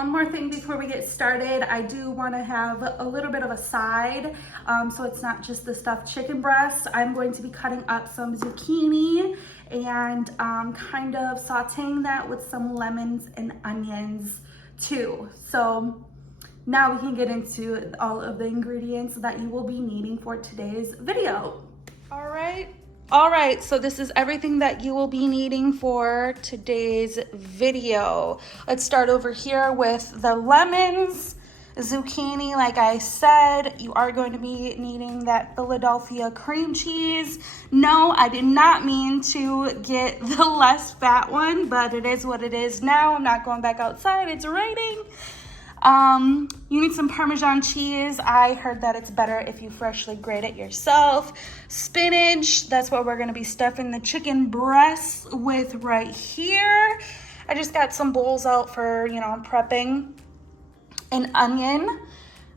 one more thing before we get started. I do want to have a little bit of a side, so it's not just the stuffed chicken breast. I'm going to be cutting up some zucchini and kind of sauteing that with some lemons and onions too. So now we can get into all of the ingredients that you will be needing for today's video. All right, so this is everything that you will be needing for today's video. Let's start over here with the lemons, zucchini. Like I said, you are going to be needing that Philadelphia cream cheese. No, I did not mean to get the less fat one, but it is what it is now. I'm not going back outside, it's raining. You need some Parmesan cheese. I heard that it's better if you freshly grate it yourself. Spinach, that's what we're gonna be stuffing the chicken breasts with right here. I just got some bowls out for, prepping. An onion,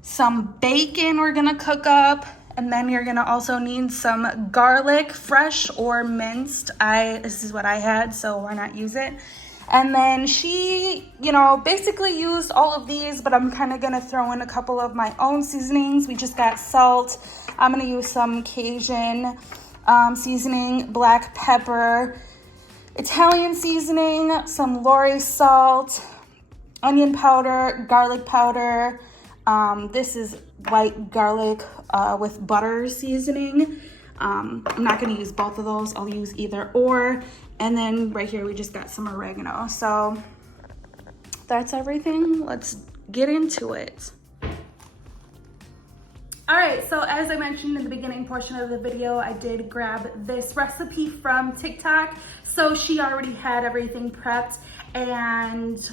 some bacon we're gonna cook up, and then you're gonna also need some garlic, fresh or minced. This is what I had, so why not use it? And then she, basically used all of these, but I'm kind of going to throw in a couple of my own seasonings. We just got salt. I'm going to use some Cajun seasoning, black pepper, Italian seasoning, some Lori salt, onion powder, garlic powder. This is white garlic with butter seasoning. I'm not going to use both of those. I'll use either or. And then right here, we just got some oregano. So that's everything. Let's get into it. All right, so as I mentioned in the beginning portion of the video, I did grab this recipe from TikTok. So she already had everything prepped and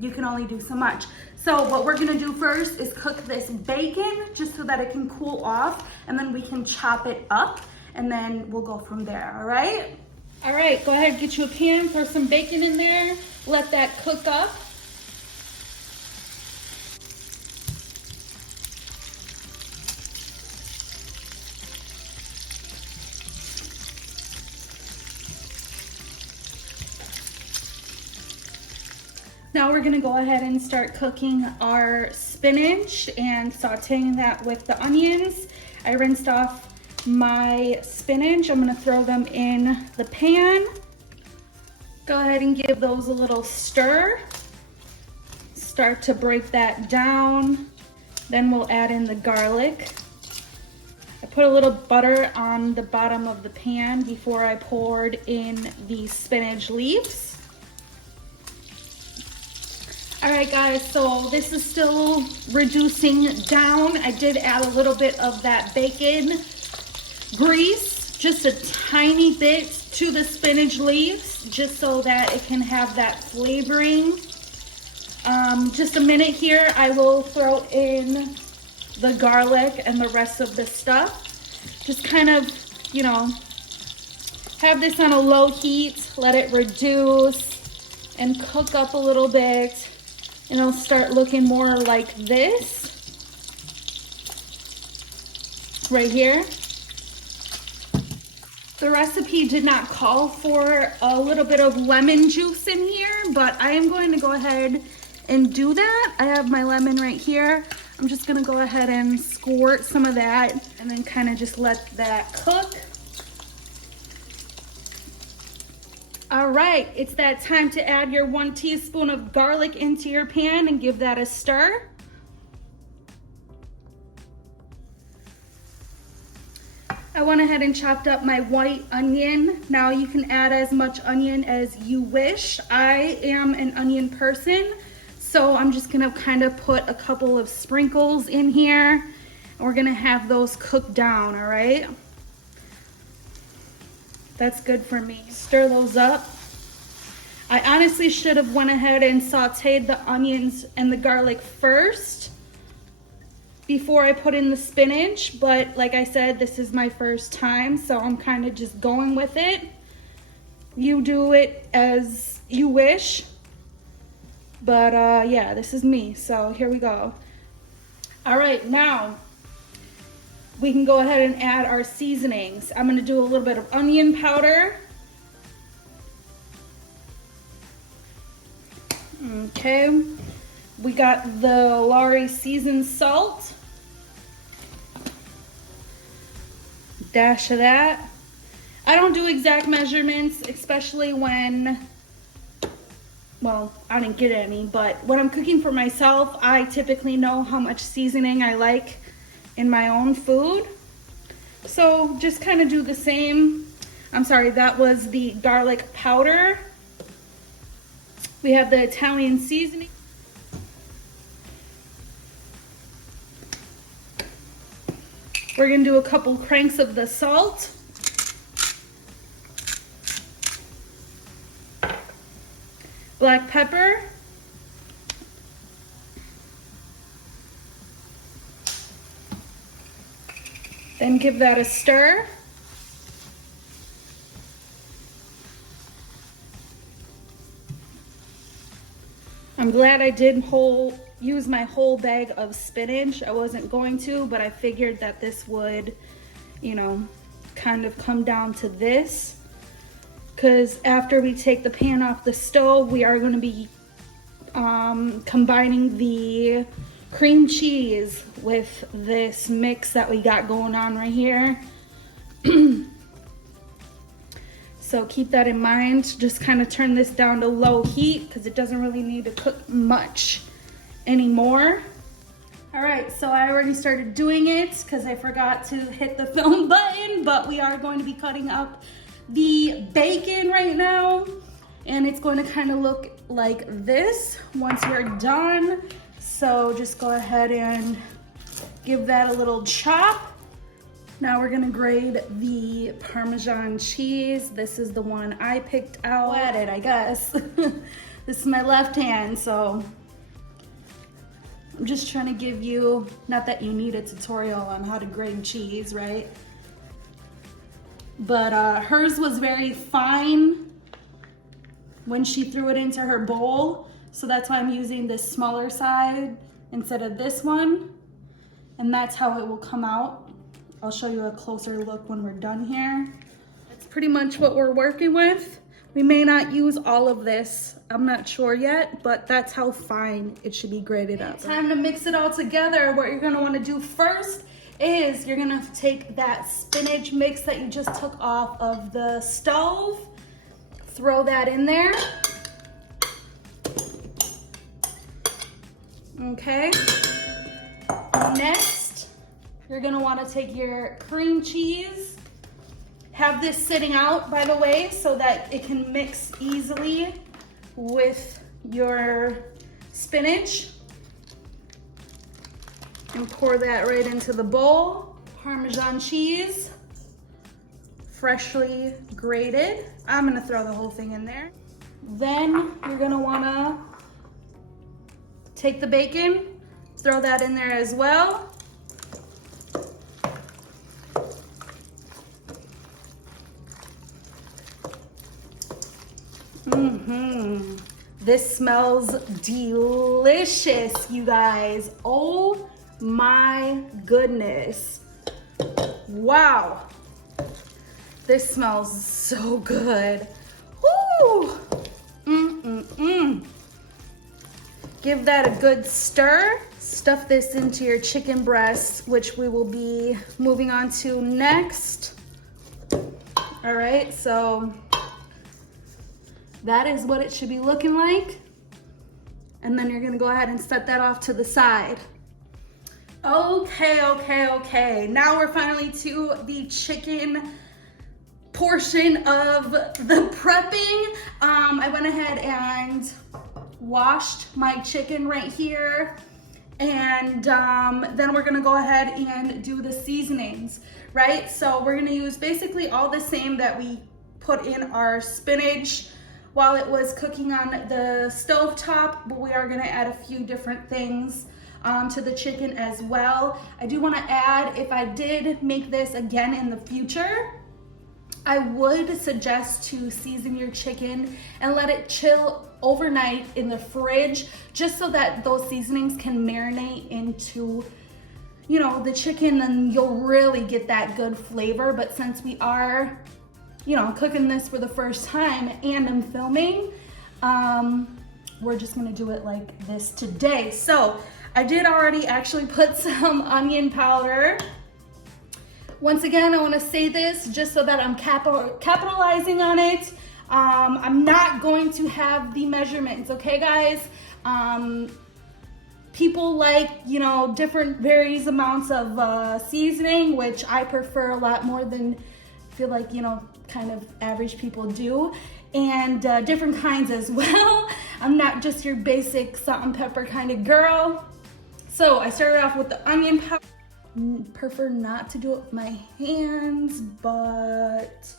you can only do so much. So what we're gonna do first is cook this bacon just so that it can cool off, and then we can chop it up and then we'll go from there, all right? All right, go ahead, get you a pan, throw some bacon in there, let that cook up. Now we're gonna go ahead and start cooking our spinach and sauteing that with the onions. I rinsed off my spinach. I'm gonna throw them in the pan. Go ahead and give those a little stir. Start to break that down. Then we'll add in the garlic. I put a little butter on the bottom of the pan before I poured in the spinach leaves. All right, guys, so this is still reducing down. I did add a little bit of that bacon grease, just a tiny bit to the spinach leaves, just so that it can have that flavoring. Just a minute here, I will throw in the garlic and the rest of the stuff. Just kind of, have this on a low heat, let it reduce and cook up a little bit. And it'll start looking more like this right here. The recipe did not call for a little bit of lemon juice in here, but I am going to go ahead and do that. I have my lemon right here. I'm just gonna go ahead and squirt some of that and then kind of just let that cook. All right, it's that time to add your 1 teaspoon of garlic into your pan and give that a stir. I went ahead and chopped up my white onion. Now you can add as much onion as you wish. I am an onion person, so I'm just gonna kind of put a couple of sprinkles in here, and we're gonna have those cook down, all right? That's good for me. Stir those up. I honestly should have went ahead and sauteed the onions and the garlic first before I put in the spinach, but like I said, this is my first time, so I'm kind of just going with it. You do it as you wish, but yeah, this is me, so here we go. All right, now we can go ahead and add our seasonings. I'm gonna do a little bit of onion powder. Okay, We got the Lowry seasoned salt. Dash of that. I don't do exact measurements, especially when, well, I didn't get any, but when I'm cooking for myself, I typically know how much seasoning I like in my own food. So just kind of do the same. I'm sorry, that was the garlic powder. We have the Italian seasoning. We're gonna do a couple cranks of the salt. Black pepper. Then give that a stir. I'm glad I did use my whole bag of spinach. I wasn't going to, but I figured that this would, you know, kind of come down to this. Because after we take the pan off the stove, we are going to be combining the cream cheese with this mix that we got going on right here. So keep that in mind. Just kind of turn this down to low heat because it doesn't really need to cook much anymore. All right, so I already started doing it because I forgot to hit the film button, but we are going to be cutting up the bacon right now, and it's going to kind of look like this once we're done. So just go ahead and give that a little chop. Now we're gonna grate the Parmesan cheese. This is the one I picked out at it, I guess. This is my left hand, so I'm just trying to give you, not that you need a tutorial on how to grate cheese, right? But hers was very fine when she threw it into her bowl. So that's why I'm using this smaller side instead of this one. And that's how it will come out. I'll show you a closer look when we're done here. That's pretty much what we're working with. We may not use all of this. I'm not sure yet, but that's how fine it should be grated up. Time to mix it all together. What you're gonna wanna do first is you're gonna take that spinach mix that you just took off of the stove, throw that in there. Okay. Next, you're gonna wanna take your cream cheese. Have this sitting out, by the way, so that it can mix easily with your spinach. And pour that right into the bowl. Parmesan cheese, freshly grated. I'm gonna throw the whole thing in there. Then you're gonna wanna take the bacon, throw that in there as well. This smells delicious, you guys. Oh my goodness. Wow. This smells so good. Woo! Give that a good stir. Stuff this into your chicken breast, which we will be moving on to next. All right, so that is what it should be looking like. And then you're gonna go ahead and set that off to the side. Okay. Now we're finally to the chicken portion of the prepping. I went ahead and washed my chicken right here. And then we're gonna go ahead and do the seasonings, right? So we're gonna use basically all the same that we put in our spinach while it was cooking on the stove top, but we are gonna add a few different things to the chicken as well. I do wanna add, if I did make this again in the future, I would suggest to season your chicken and let it chill overnight in the fridge, just so that those seasonings can marinate into, you know, the chicken, and you'll really get that good flavor. But since we are, you know, cooking this for the first time and I'm filming, we're just gonna do it like this today. So I did already actually put some onion powder. Once again, I wanna say this just so that I'm capitalizing on it. I'm not going to have the measurements, okay guys? People like, you know, different various amounts of seasoning, which I prefer a lot more than I feel like, you know, kind of average people do. And different kinds as well. I'm not just your basic salt and pepper kind of girl. So I started off with the onion powder. Prefer not to do it with my hands, but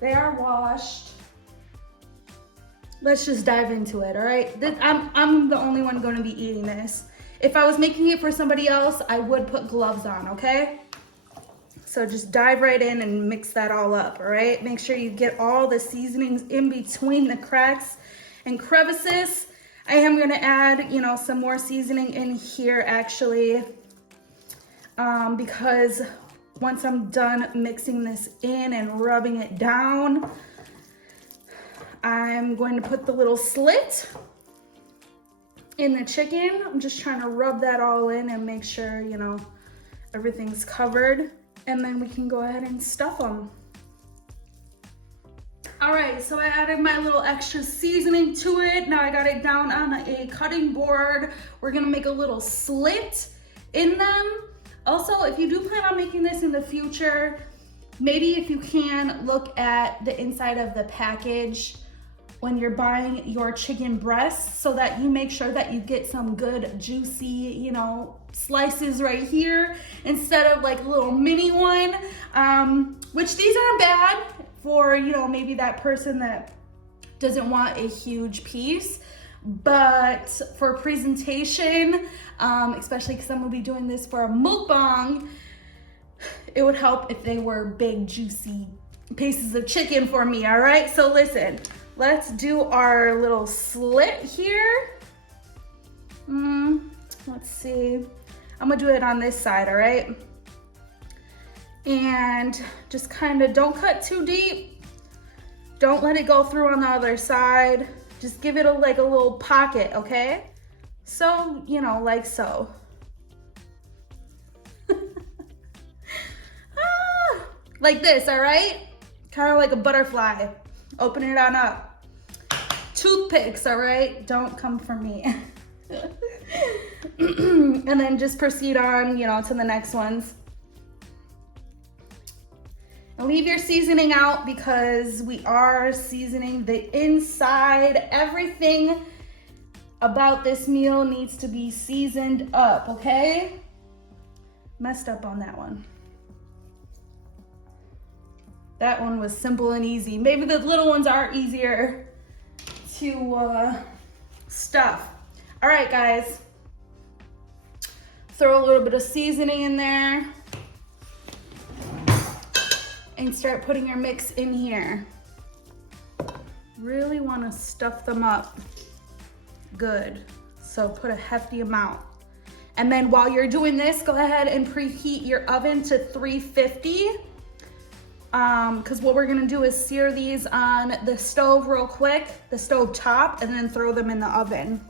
they are washed. Let's just dive into it, all right? I'm the only one gonna be eating this. If I was making it for somebody else, I would put gloves on, okay? So just dive right in and mix that all up, all right? Make sure you get all the seasonings in between the cracks and crevices. I am gonna add, you know, some more seasoning in here actually, because once I'm done mixing this in and rubbing it down, I'm going to put the little slit in the chicken. I'm just trying to rub that all in and make sure, you know, everything's covered. And then we can go ahead and stuff them. All right, so I added my little extra seasoning to it. Now I got it down on a cutting board. We're gonna make a little slit in them. Also, if you do plan on making this in the future, maybe if you can look at the inside of the package when you're buying your chicken breasts so that you make sure that you get some good juicy, you know, slices right here instead of like a little mini one, which these aren't bad for, you know, maybe that person that doesn't want a huge piece. But for presentation, especially because I'm gonna be doing this for a mukbang, it would help if they were big, juicy pieces of chicken for me, all right? So listen, let's do our little slit here. Let's see. I'm gonna do it on this side, all right? And just kind of don't cut too deep. Don't let it go through on the other side. Just give it like a little pocket, okay? So, you know, like so. Like this, all right? Kind of like a butterfly. Open it on up. Toothpicks, all right? Don't come for me. And then just proceed on, you know, to the next ones. And leave your seasoning out because we are seasoning the inside. Everything about this meal needs to be seasoned up, okay? Messed up on that one. That one was simple and easy. Maybe the little ones are easier to stuff. All right, guys. Throw a little bit of seasoning in there and start putting your mix in here. Really want to stuff them up good. So put a hefty amount. And then while you're doing this, go ahead and preheat your oven to 350. Because what we're gonna do is sear these on the stove real quick, the stove top, and then throw them in the oven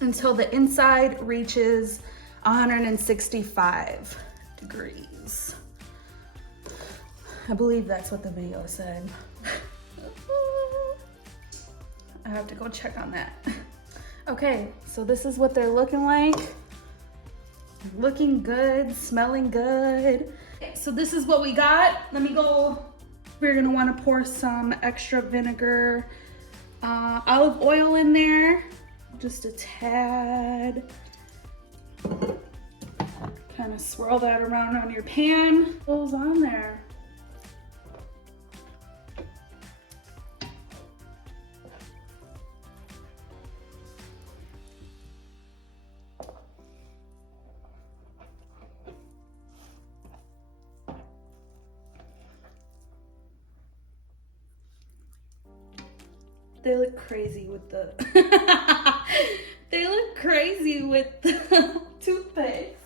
until the inside reaches 165 degrees. I believe that's what the video said. I have to go check on that. Okay, so this is what they're looking like. Looking good, smelling good. Okay, so this is what we got. Let me go. We're gonna wanna pour some extra vinegar, olive oil in there, just a tad. Kind of swirl that around on your pan. What goes on there? They look crazy with the they look crazy with the toothpaste.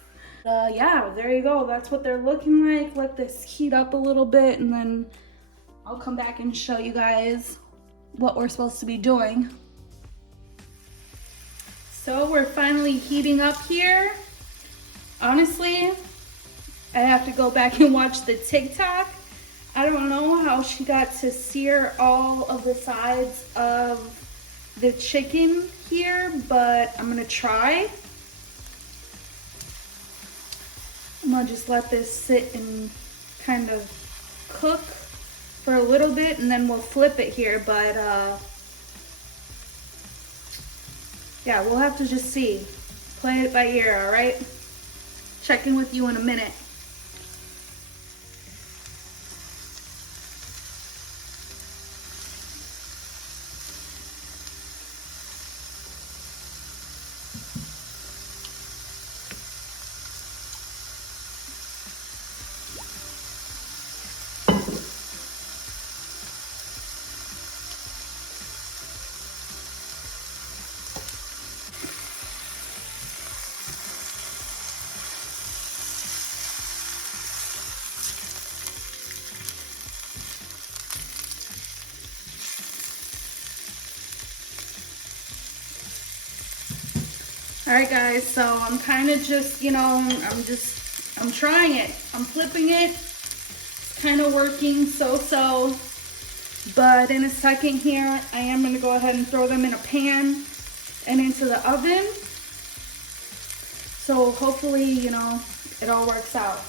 Yeah, there you go. That's what they're looking like. Let this heat up a little bit and then I'll come back and show you guys what we're supposed to be doing. So we're finally heating up here. Honestly, I have to go back and watch the TikTok. I don't know how she got to sear all of the sides of the chicken here, but I'm gonna try. I'm gonna just let this sit and kind of cook for a little bit, and then we'll flip it here, but yeah, we'll have to just see. Play it by ear, all right? Check in with you in a minute. All right, guys, so I'm kind of just, you know, I'm trying it. I'm flipping it. It's kind of working so-so. But in a second here, I am going to go ahead and throw them in a pan and into the oven. So hopefully, you know, it all works out.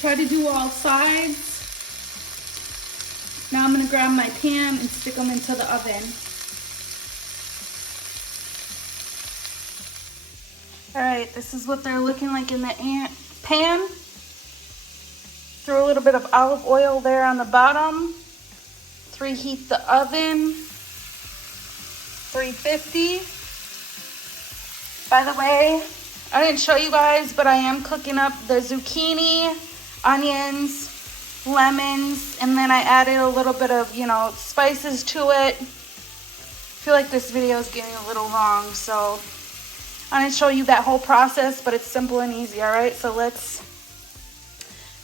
Try to do all sides. Now I'm going to grab my pan and stick them into the oven. All right, this is what they're looking like in the pan. Throw a little bit of olive oil there on the bottom. Preheat the oven. 350. By the way, I didn't show you guys, but I am cooking up the zucchini, onions, lemons, and then I added a little bit of, you know, spices to it. I feel like this video is getting a little long, so I didn't show you that whole process, but it's simple and easy, all right? So let's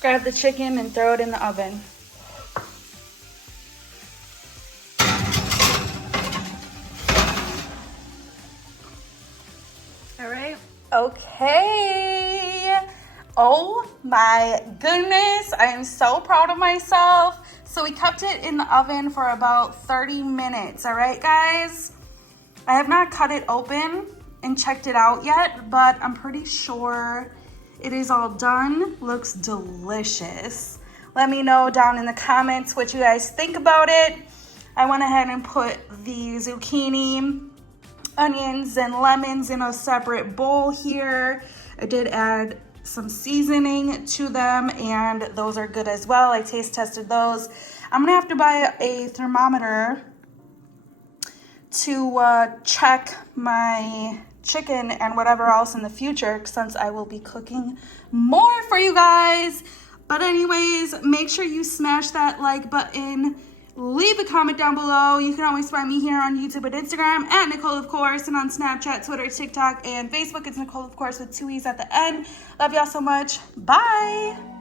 grab the chicken and throw it in the oven. All right. Okay. Oh my goodness. I am so proud of myself. So we kept it in the oven for about 30 minutes, all right, guys? I have not cut it open and checked it out yet, but I'm pretty sure it is all done. Looks delicious. Let me know down in the comments what you guys think about it. I went ahead and put the zucchini, onions, and lemons in a separate bowl here. I did add some seasoning to them, and those are good as well. I taste tested those. I'm gonna have to buy a thermometer to check my chicken and whatever else in the future, since I will be cooking more for you guys. But anyways, make sure you smash that like button, leave a comment down below. You can always find me here on YouTube and Instagram at Nicole, of course, and on Snapchat, Twitter, TikTok, and Facebook. It's Nicole, of course, with 2 E's at the end. Love y'all so much. Bye.